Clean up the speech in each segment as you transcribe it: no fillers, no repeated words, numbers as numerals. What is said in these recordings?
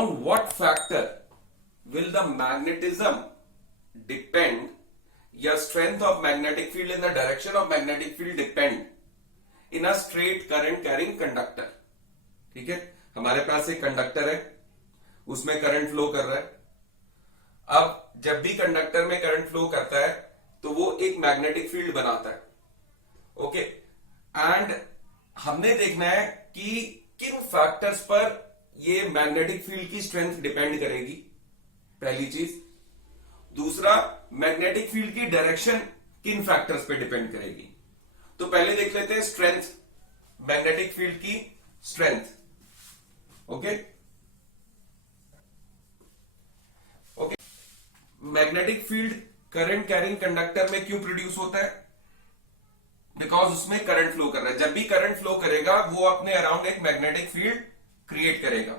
on what factor will the magnetism depend, या strength of magnetic field in the direction of magnetic field depend in a straight current carrying conductor. ठीक है, हमारे पास एक conductor है, उसमें current flow कर रहा है. अब जब भी कंडक्टर में करंट फ्लो करता है तो वो एक मैग्नेटिक फील्ड बनाता है. ओके, एंड हमने देखना है कि किन फैक्टर्स पर ये मैग्नेटिक फील्ड की स्ट्रेंथ डिपेंड करेगी, पहली चीज. दूसरा, मैग्नेटिक फील्ड की डायरेक्शन किन फैक्टर्स पे डिपेंड करेगी. तो पहले देख लेते हैं स्ट्रेंथ, मैग्नेटिक फील्ड की strength. Okay, magnetic field current carrying conductor में क्यों प्रोड्यूस होता है? बिकॉज उसमें करंट फ्लो कर रहा है. जब भी करंट फ्लो करेगा वो अपने अराउंड एक मैग्नेटिक फील्ड क्रिएट करेगा.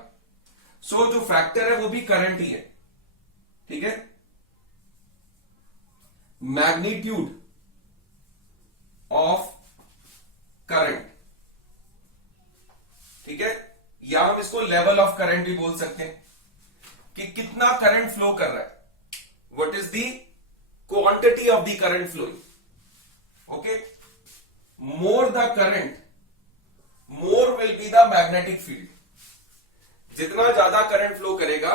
सो जो फैक्टर है वो भी करंट ही है. ठीक है, मैग्नीट्यूड ऑफ करंट. ठीक है, या हम इसको लेवल ऑफ करंट भी बोल सकते हैं कि कितना करंट फ्लो कर रहा है. What is the quantity of the current flowing. Okay, more the current more will be the magnetic field. जितना ज्यादा करंट फ्लो करेगा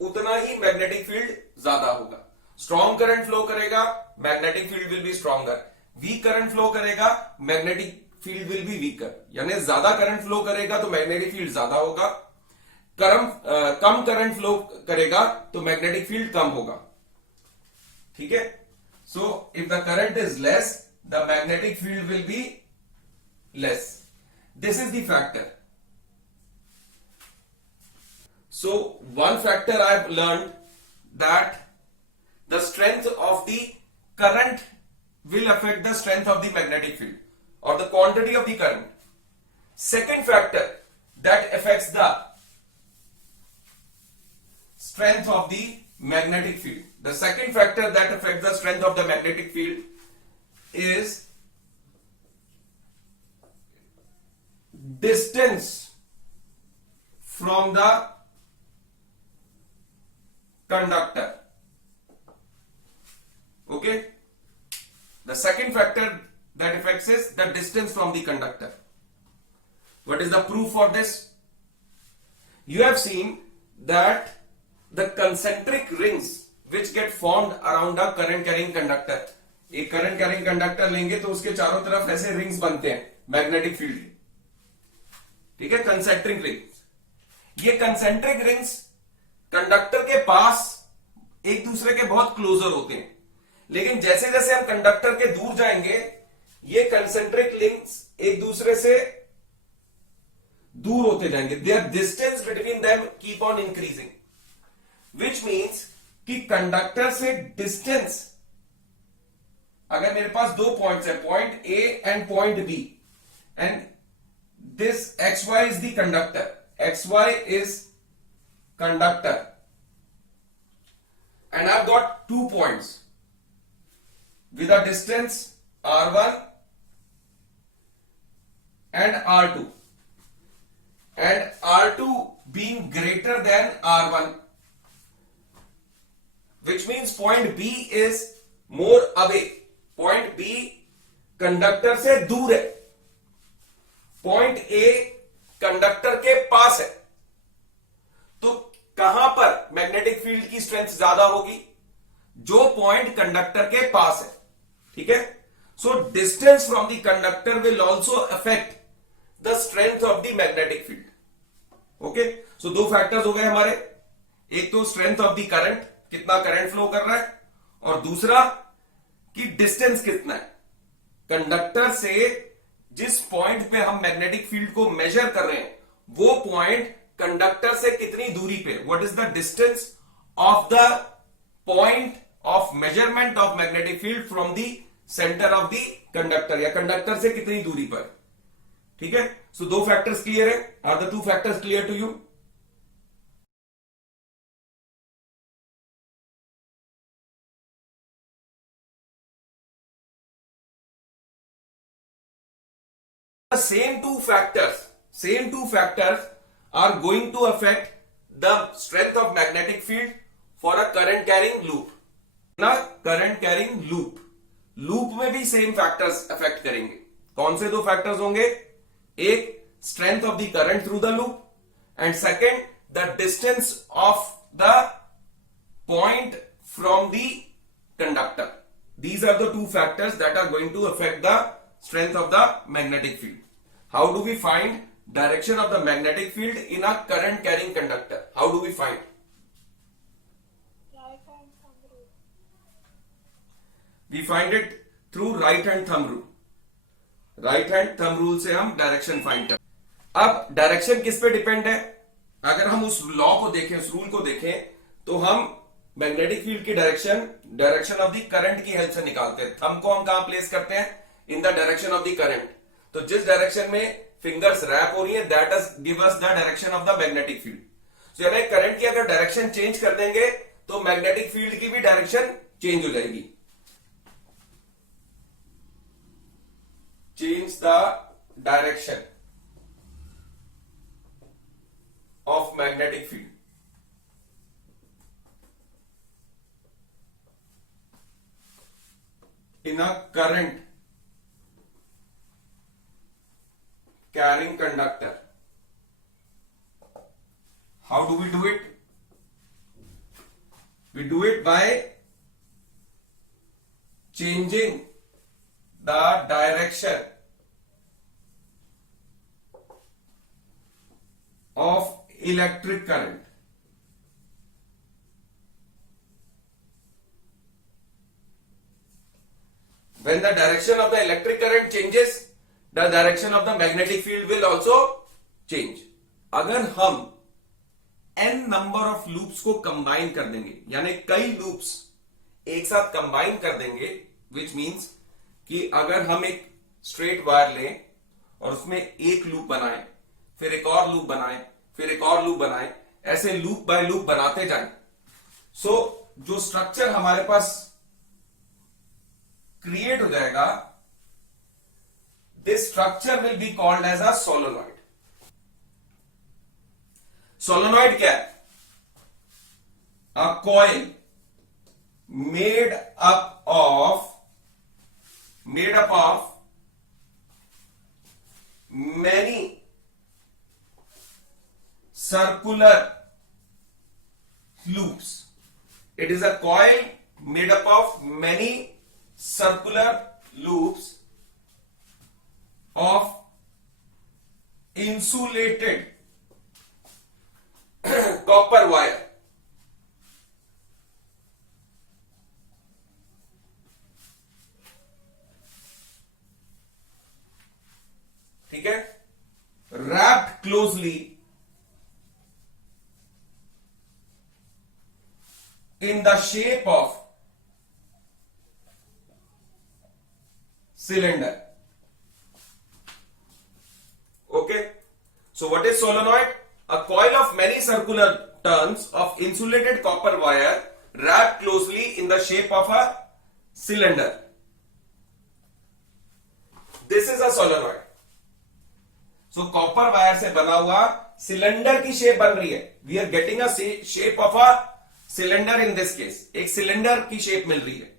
उतना ही मैग्नेटिक फील्ड ज्यादा होगा. स्ट्रॉन्ग करंट फ्लो करेगा, magnetic field will be stronger. Weak current flow करेगा, magnetic field will be weaker. यानी ज्यादा करंट फ्लो करेगा तो मैग्नेटिक फील्ड ज्यादा होगा, कम करंट फ्लो करेगा तो मैग्नेटिक फील्ड कम होगा. ठीक है, so if the current is less the magnetic field will be less. This is the factor. So one factor I have learned that the strength of the current will affect the strength of the magnetic field or the quantity of the current. Second factor that affects the strength of the magnetic field. The second factor that affects the strength of the magnetic field is distance from the conductor. Okay, the second factor that affects is the distance from the conductor. What is the proof for this? You have seen that the concentric rings which get formed around a current carrying conductor. एक current carrying conductor लेंगे तो उसके चारों तरफ ऐसे rings बनते हैं magnetic field के. ठीक है, कंसेंट्रिक रिंग्स. ये कंसेंट्रिक रिंग्स कंडक्टर के पास एक दूसरे के बहुत क्लोजर होते हैं, लेकिन जैसे जैसे हम कंडक्टर के दूर जाएंगे ये कंसेंट्रिक लिंक्स एक दूसरे से दूर होते जाएंगे. There distance between them keep on increasing, which means कि कंडक्टर से डिस्टेंस, अगर मेरे पास दो पॉइंट्स है, point A and point B, and this X Y is the conductor, X Y is conductor, and I've got 2 points with a distance r1 and r2, and r2 being greater than r1, which means point B is more away. Point B conductor से दूर है, point A conductor के पास है. तो कहां पर magnetic field की strength ज्यादा होगी? जो पॉइंट कंडक्टर के पास है. ठीक है, so distance from the conductor will also affect the strength of the magnetic field. Okay, so दो फैक्टर्स हो गए हमारे. एक तो स्ट्रेंथ ऑफ द करंट, कितना करंट फ्लो कर रहा है, और दूसरा कि डिस्टेंस कितना है. कंडक्टर से जिस पॉइंट पे हम मैग्नेटिक फील्ड को मेजर कर रहे हैं वो पॉइंट कंडक्टर से कितनी दूरी पे, what is the distance of the point of measurement of magnetic field from the centre of the conductor, या कंडक्टर से कितनी दूरी पर. ठीक है, सो दो फैक्टर्स क्लियर है. Are the two factors clear to you? The same two factors are going to affect the strength of magnetic field for a current carrying loop. ना करंट कैरिंग लूप में भी same factors affect करेंगे. कौन से दो factors होंगे? एक strength of the current through the loop, and second the distance of the point from the conductor. These are the two factors that are going to affect the strength of the magnetic field. How do we find direction of the magnetic field in a current carrying conductor? How do we find? Right hand thumb rule. We find it through right hand thumb rule. Right hand thumb rule से हम direction find कर. अब direction किस पे depend है? अगर हम उस लॉ को देखें, उस रूल को देखें, तो हम मैग्नेटिक फील्ड की डायरेक्शन ऑफ द करंट की हेल्प से निकालते हैं. थंब को हम कहां प्लेस करते हैं? In the direction of the current. तो जिस डायरेक्शन में फिंगर्स रैप हो रही है, that is give us the direction of the magnetic field. So यानी करंट की अगर डायरेक्शन चेंज कर देंगे तो मैग्नेटिक फील्ड की भी डायरेक्शन चेंज हो जाएगी. Change the direction of magnetic field. In a current carrying conductor. How do we do it? We do it by changing the direction of electric current. When the direction of the electric current changes, the direction of the magnetic field will also change. अगर हम n number of loops को combine कर देंगे, यानी कई loops एक साथ combine कर देंगे, which means कि अगर हम एक straight wire लें और उसमें एक loop बनाएं, फिर एक और loop बनाएं, फिर एक और loop बनाएं, ऐसे loop by loop बनाते जाएं, so जो structure हमारे पास क्रिएट हो जाएगा, this structure will be called as a solenoid. Solenoid क्या है? A coil made up of many circular loops. It is a coil made up of many circular loops of insulated copper wire. ठीक है? wrapped closely in the shape of cylinder. Okay, so what is solenoid? A coil of many circular turns of insulated copper wire wrapped closely in the shape of a cylinder. This is a solenoid. So copper wire से बना हुआ cylinder की shape बन रही है. We are getting a shape of a cylinder in this case. एक cylinder की shape मिल रही है.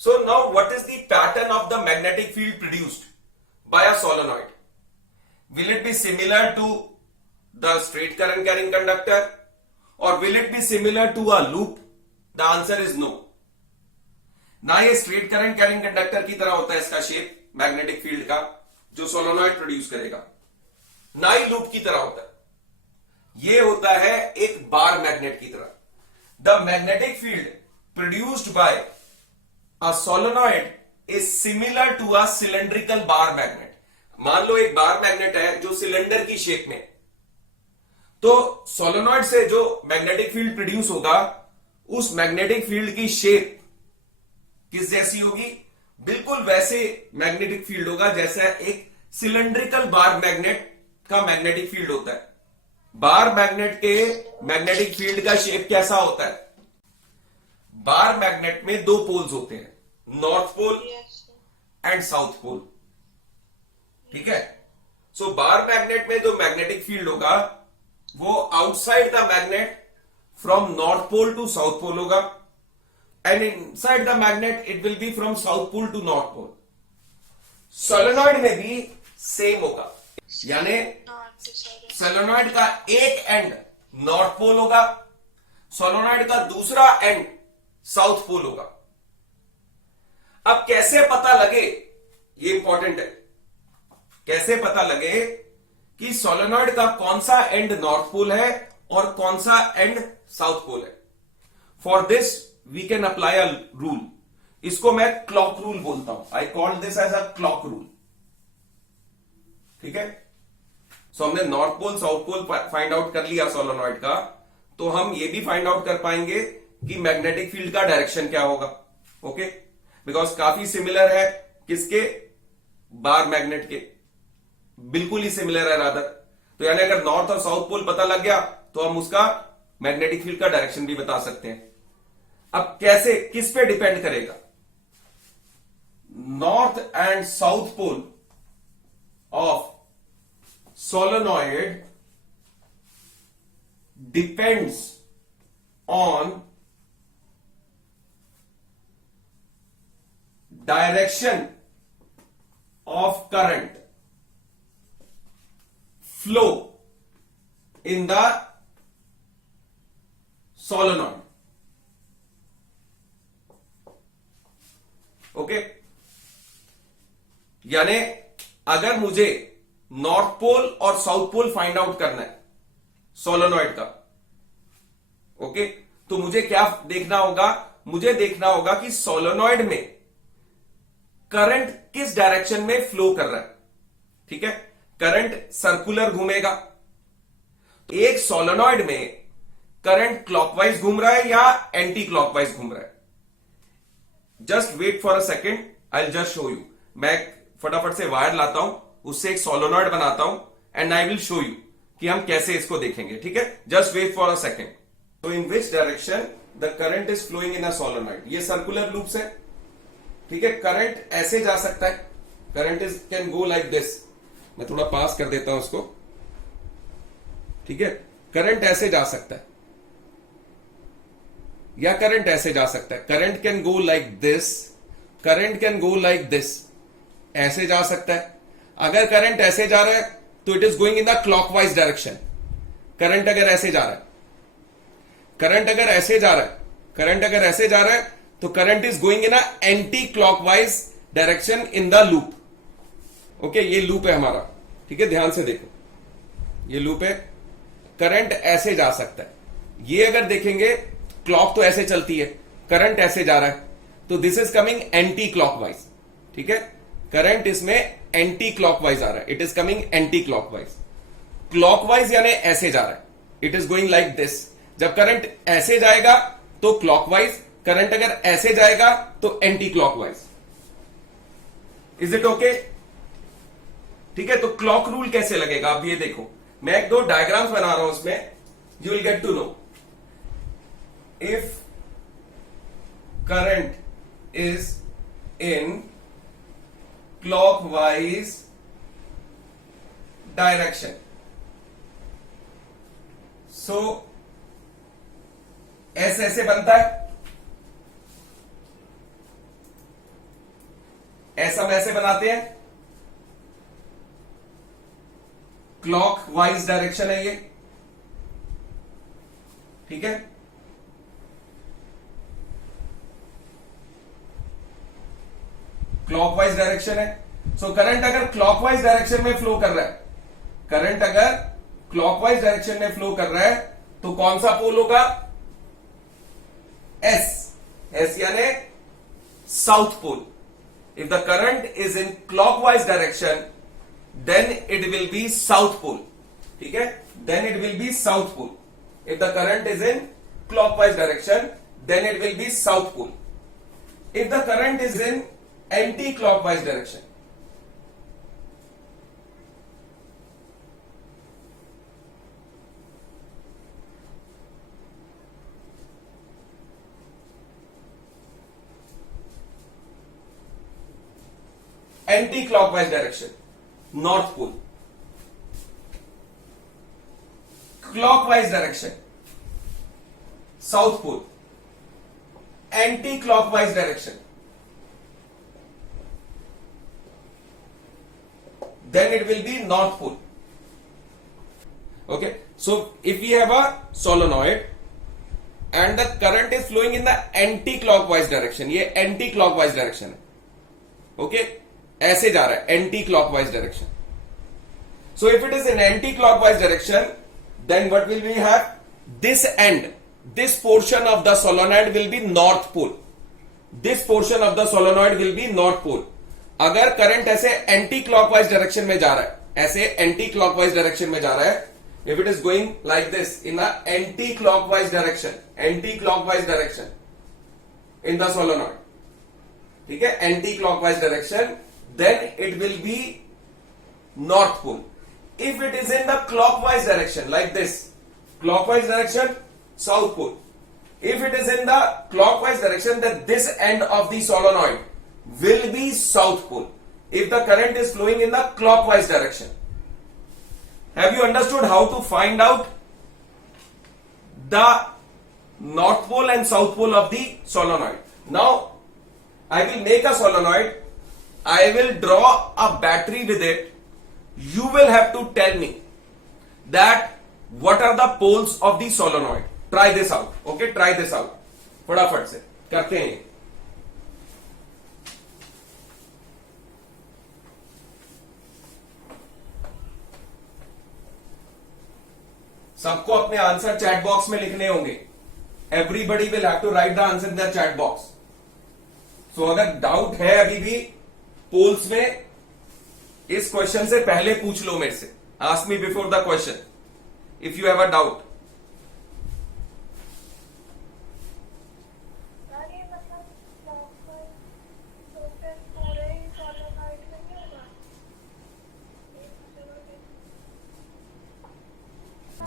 So now what is the pattern of the magnetic field produced by a solenoid? Will it be similar to the straight current carrying conductor or will it be similar to a loop? The answer is no. ना ये straight current carrying conductor की तरह होता है इसका shape magnetic field का जो solenoid produce करेगा, ना ही लूप की तरह होता है. ये होता है एक बार मैग्नेट की तरह. The magnetic field produced by A solenoid is similar to a cylindrical bar magnet. मान लो एक बार मैग्नेट है जो सिलेंडर की शेप में, तो सोलोनॉइड से जो मैग्नेटिक फील्ड प्रोड्यूस होगा उस मैग्नेटिक फील्ड की शेप किस जैसी होगी? बिल्कुल वैसे मैग्नेटिक फील्ड होगा जैसा एक सिलेंड्रिकल बार मैग्नेट का मैग्नेटिक फील्ड होता है. बार मैग्नेट के मैग्नेटिक फील्ड का शेप कैसा होता है? बार मैग्नेट में दो पोल्स होते हैं, north pole and south pole. ठीक है? सो बार मैग्नेट में जो मैग्नेटिक फील्ड होगा वो outside the magnet from north pole to south pole होगा, and inside the magnet it will be from south pole to north pole. Solenoid में भी same होगा, यानी सोलेनॉइड का एक एंड नॉर्थ पोल होगा, सोलेनॉइड का दूसरा एंड साउथ पोल होगा। अब कैसे पता लगे, ये इंपॉर्टेंट है, कैसे पता लगे कि सोलेनॉइड का कौन सा एंड नॉर्थ पोल है और कौन सा एंड साउथ पोल है। For this we can apply a rule, इसको मैं क्लॉक रूल बोलता हूं। I call this as a clock rule. ठीक है, सो हमने north pole south pole find out कर लिया सोलेनॉइड का, तो हम ये भी फाइंड आउट कर पाएंगे कि मैग्नेटिक फील्ड का डायरेक्शन क्या होगा। ओके, बिकॉज काफी सिमिलर है किसके, बार मैग्नेट के, बिल्कुल ही सिमिलर है रादर। तो यानी अगर नॉर्थ और साउथ पोल पता लग गया तो हम उसका मैग्नेटिक फील्ड का डायरेक्शन भी बता सकते हैं। अब कैसे, किस पे डिपेंड करेगा? North and south pole of solenoid depends on direction of current flow in the solenoid. Okay, यानी अगर मुझे नॉर्थ पोल और साउथ पोल फाइंड आउट करना है सोलेनॉइड का, ओके, तो मुझे क्या देखना होगा? मुझे देखना होगा कि सोलेनॉइड में करंट किस डायरेक्शन में फ्लो कर रहा है। ठीक है, करंट सर्कुलर घूमेगा। एक सोलेनॉइड में करंट क्लॉकवाइज घूम रहा है या एंटी क्लॉकवाइज घूम रहा है? Just wait for a second, I will just show you. मैं फटाफट से वायर लाता हूं, उससे एक सोलेनॉइड बनाता हूं and I will show you कि हम कैसे इसको देखेंगे। ठीक है, just wait for a second. तो in which direction the current is flowing in a solenoid? ये सर्कुलर लूप्स है। ठीक है, करंट ऐसे जा सकता है, current is can go like this. मैं थोड़ा पास कर देता हूं उसको। ठीक है, करंट ऐसे जा सकता है या करंट ऐसे जा सकता है। Current can go like this, current can go like this, ऐसे जा सकता है। अगर करंट ऐसे जा रहा है तो it is going in the clockwise direction. Current अगर ऐसे जा रहा है, करंट अगर ऐसे जा रहा है, करंट अगर ऐसे जा रहा है तो current is going in a anti clockwise direction in the loop. Okay, ये लूप है हमारा। ठीक है, ध्यान से देखो, ये लूप है। करंट ऐसे जा सकता है। ये अगर देखेंगे, क्लॉक तो ऐसे चलती है, करंट ऐसे जा रहा है, तो this is coming anti clockwise. ठीक है, करंट इसमें एंटी क्लॉकवाइज आ रहा है, it is coming anti clockwise. Clockwise यानी ऐसे जा रहा है, it is going like this. जब करंट ऐसे जाएगा तो क्लॉकवाइज, करंट अगर ऐसे जाएगा तो anti clockwise. Is it okay? ठीक है, तो क्लॉक रूल कैसे लगेगा अब ये देखो। मैं एक दो डायग्राम्स बना रहा हूं, उसमें you will get to know. If current is in clockwise direction, so ऐसे ऐसे बनता है, ऐसा हम ऐसे बनाते हैं, क्लॉक वाइज डायरेक्शन है ये। ठीक है, क्लॉकवाइज डायरेक्शन है। सो करंट अगर क्लॉकवाइज डायरेक्शन में फ्लो कर रहा है, करंट अगर क्लॉकवाइज डायरेक्शन में फ्लो कर रहा है तो कौन सा पोल होगा? एस, एस यानी south pole. If the current is in clockwise direction, then it will be south pole. ठीक है, then it will be south pole. If the current is in clockwise direction, then it will be south pole. If the current is in anti-clockwise direction, anti clockwise direction, north pole. clockwise direction, south pole. Anti-clockwise direction, then it will be north pole. Okay, so if we have a solenoid and the current is flowing in the anti-clockwise direction, ये anti-clockwise direction है. Okay, ऐसे जा रहा है anti-clockwise direction. So if it is in anti-clockwise direction, then what will we have? This end, this portion of the solenoid will be north pole. This portion of the solenoid will be north pole. अगर current ऐसे anti clockwise direction में जा रहा है, ऐसे anti clockwise direction में जा रहा है, if it is going like this in a anti-clockwise direction in the solenoid, ठीक है, anti-clockwise direction, then it will be north pole. If it is in the clockwise direction like this, clockwise direction, south pole. If it is in the clockwise direction, then this end of the solenoid will be south pole if the current is flowing in the clockwise direction. Have you understood how to find out the north pole and south pole of the solenoid? Now I will make a solenoid, I will draw a battery with it. You will have to tell me that what are the poles of the solenoid. Try this out. Okay, try this out. फटाफट से करते हैं. सबको अपने answer chat box में लिखने होंगे. Everybody will have to write the answer in the chat box. So अगर डाउट है अभी भी पोल्स में, इस क्वेश्चन से पहले पूछ लो मेरे से. Ask me before the question if you have a doubt.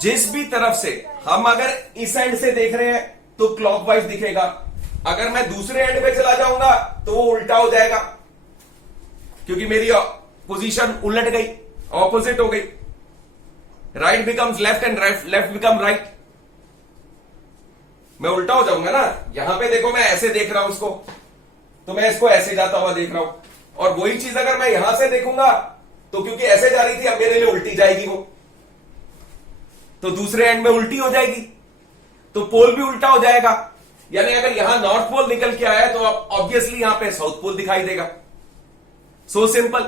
जिस भी तरफ से हम अगर इस एंड से देख रहे हैं तो क्लॉकवाइज दिखेगा. अगर मैं दूसरे एंड पे चला जाऊंगा तो वो उल्टा हो जाएगा, क्योंकि मेरी पोजीशन उलट गई, ऑपोजिट हो गई. Right becomes left and left become right. मैं उल्टा हो जाऊंगा ना. यहां पे देखो मैं ऐसे देख रहा हूं इसको, तो मैं इसको ऐसे जाता हुआ देख रहा हूं. और वही चीज अगर मैं यहां से देखूंगा तो क्योंकि ऐसे जा रही थी, अब मेरे लिए उल्टी जाएगी वो, तो दूसरे एंड में उल्टी हो जाएगी, तो पोल भी उल्टा हो जाएगा. यानी अगर यहां नॉर्थ पोल निकल के आया तो अब ऑब्वियसली यहां पे साउथ पोल दिखाई देगा. So simple.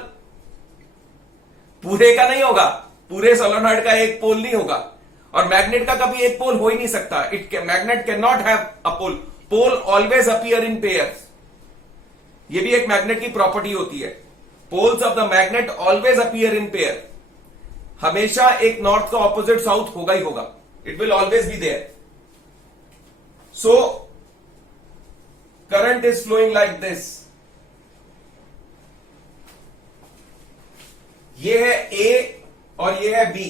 पूरे का नहीं होगा, पूरे सोलेनॉइड का एक पोल नहीं होगा, और मैग्नेट का कभी एक पोल हो ही नहीं सकता. Magnet can not have a pole. Pole always appear in pairs. ये भी एक मैग्नेट की प्रॉपर्टी होती है. Poles of the magnet always appear in pair. हमेशा एक नॉर्थ का ऑपोजिट साउथ होगा ही होगा. It will always be there. So current is flowing like this. ये है ए और ये है बी.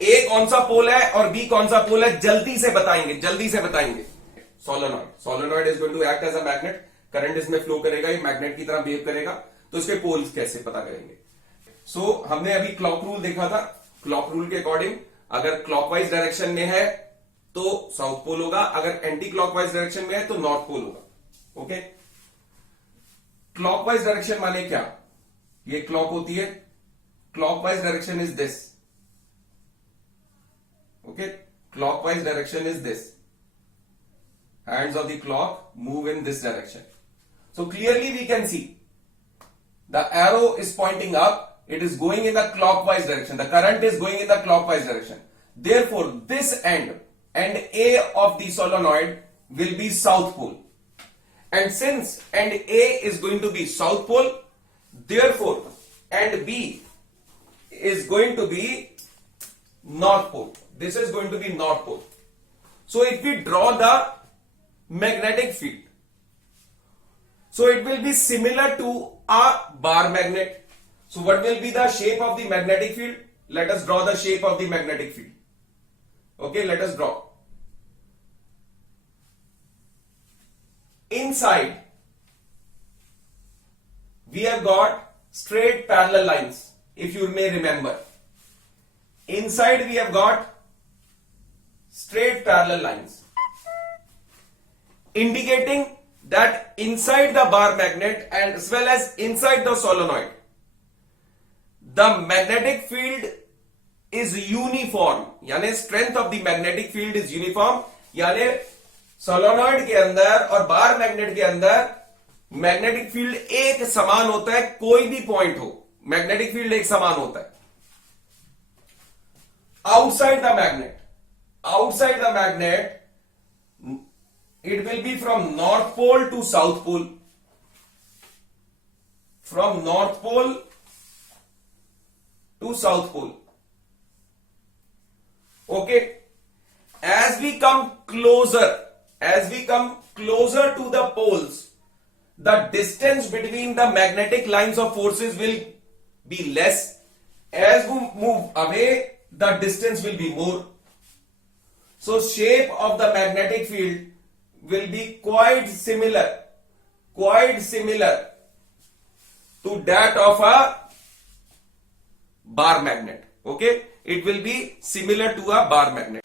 ए कौन सा पोल है और बी कौन सा पोल है, जल्दी से बताएंगे. Solenoid is going to act as a magnet. Current इसमें फ्लो करेगा, ये मैग्नेट की तरह बिहेव करेगा. तो इसके पोल्स कैसे पता करेंगे? सो हमने अभी क्लॉक रूल देखा था. क्लॉक रूल के अकॉर्डिंग अगर क्लॉकवाइज डायरेक्शन में है तो साउथ पोल होगा, अगर एंटी क्लॉकवाइज डायरेक्शन में है तो नॉर्थ पोल होगा. ओके, क्लॉकवाइज डायरेक्शन माने क्या? ये क्लॉक होती है. Clockwise direction is this. Okay, clockwise direction is this. Hands of the clock move in this direction. So clearly we can see the arrow is pointing up. It is going in the clockwise direction. The current is going in the clockwise direction. Therefore, this end A of the solenoid will be south pole. And since end A is going to be south pole, therefore end B is going to be north pole. This is going to be north pole. So if we draw the magnetic field, so it will be similar to a bar magnet. So what will be the shape of the magnetic field? Let us draw the shape of the magnetic field. Okay, let us draw. Inside we have got straight parallel lines, if you may remember. Inside we have got straight parallel lines, indicating that inside the bar magnet and as well as inside the solenoid, the magnetic field is uniform. यानी strength of the magnetic field is uniform. यानी solenoid के अंदर और bar magnet के अंदर magnetic field एक समान होता है. कोई भी पॉइंट हो, मैग्नेटिक फील्ड एक समान होता है. Outside the magnet it will be from north pole to south pole, from north pole to south pole. Okay, as we come closer to the poles, the distance between the magnetic lines of forces will be less. As we move away, the distance will be more. So shape of the magnetic field will be quite similar to that of a bar magnet. Okay, it will be similar to a bar magnet.